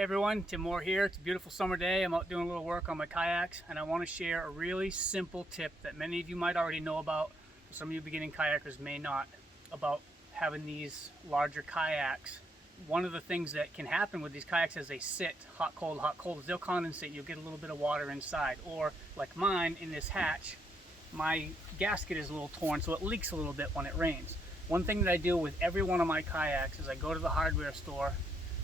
Hey everyone, Tim Moore here. It's a beautiful summer day. I'm out doing a little work on my kayaks, and I want to share a really simple tip that many of you might already know about, but some of you beginning kayakers may not, about having these larger kayaks. One of the things that can happen with these kayaks as they sit hot, cold, is they'll condensate. You'll get a little bit of water inside, or like mine in this hatch, my gasket is a little torn, so it leaks a little bit when it rains. One thing that I do with every one of my kayaks is I go to the hardware store,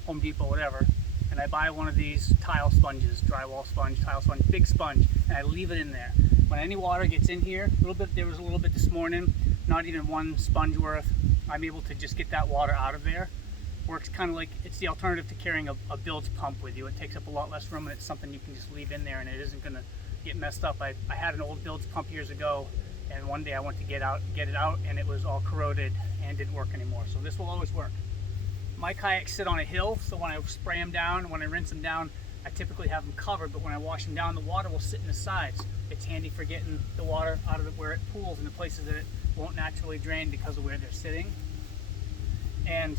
Home Depot, whatever, and I buy one of these tile sponges, drywall sponge, tile sponge, big sponge, and I leave it in there. When any water gets in here, there was a little bit this morning, not even one sponge worth, I'm able to just get that water out of there. Works kind of like, it's the alternative to carrying a bilge pump with you. It takes up a lot less room and it's something you can just leave in there and it isn't gonna get messed up. I had an old bilge pump years ago, and one day I went to get it out and it was all corroded and didn't work anymore. So this will always work. My kayaks sit on a hill, so when I spray them down, when I rinse them down, I typically have them covered, but when I wash them down, the water will sit in the sides. It's handy for getting the water out of it where it pools in the places that it won't naturally drain because of where they're sitting. And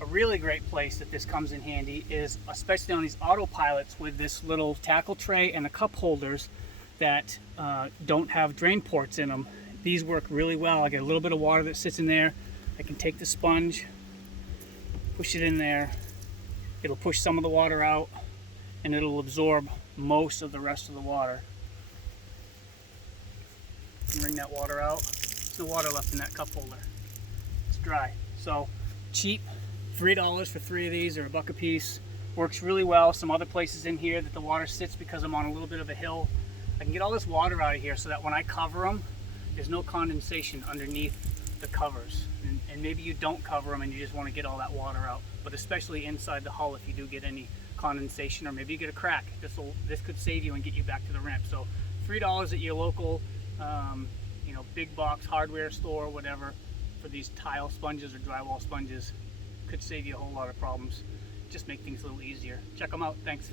a really great place that this comes in handy is especially on these autopilots with this little tackle tray and the cup holders that don't have drain ports in them. These work really well. I get a little bit of water that sits in there. I can take the sponge, push it in there, it'll push some of the water out and it'll absorb most of the rest of the water. Wring that water out. There's no water left in that cup holder. It's dry. So cheap, $3 for 3 of these, or $1 a piece. Works really well. Some other places in here that the water sits because I'm on a little bit of a hill. I can get all this water out of here so that when I cover them, there's no condensation underneath the covers. And maybe you don't cover them and you just want to get all that water out, but especially inside the hull, if you do get any condensation or maybe you get a crack, this could save you and get you back to the ramp. So $3 at your local big box hardware store, whatever, for these tile sponges or drywall sponges could save you a whole lot of problems. Just make things a little easier. Check them out. Thanks.